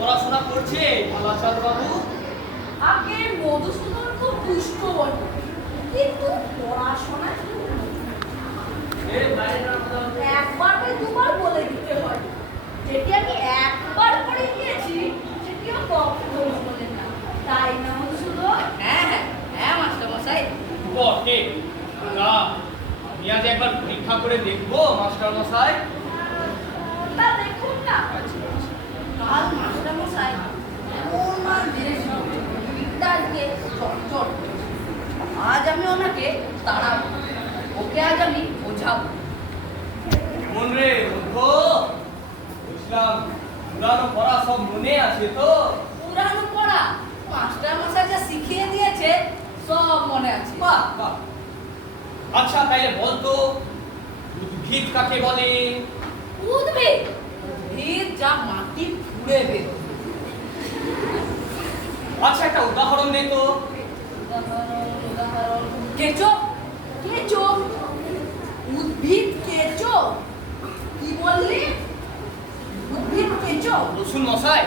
পড়াশোনা করছে ভালাচাঁদ বাবু? আগে মধুসূদন খুব দুষ্ট বটে, কিন্তু পড়াশোনা একবার বা দুবার বলে দিতে হয়। যেটি আমি একবার করে গিয়েছি সেটিও কখনো বলে না, তাই না মধুসূদন? হ্যাঁ হ্যাঁ হ্যাঁ মাস্টারমশাই। বটে। না, আমি আজ একবার পরীক্ষা করে দেখবো মাস্টার মশাই। তা দেখুন না। কাল মাস্টারমশাই এমন মার মেরেছিল বিদ্যাকে চটচট। আজ আমি ওনাকে তাড়াবো, ওকে আজ আমি বোঝাবো। মন রে বন্ধু, বুঝলাম পুরানো পড়া সব মনে আছে তো? পুরানো পড়া মাস্টারমশাই যা শিখিয়ে দিয়েছে সব মনে আছে। বাহ বাহ। আচ্ছা তাইলে বলতো উদ্ভিদ কাকে বলে? উদ্ভিদ? উদ্ভিদ যা মাটি ফুঁড়ে বের। আচ্ছা একটা উদাহরণ দে তো। উদাহরণ কেঁচো। কেঁচো? উদ্ভিদ কেঁচো? কি বললি? উদ্ভিদ কেঁচো? রসুন মশাই,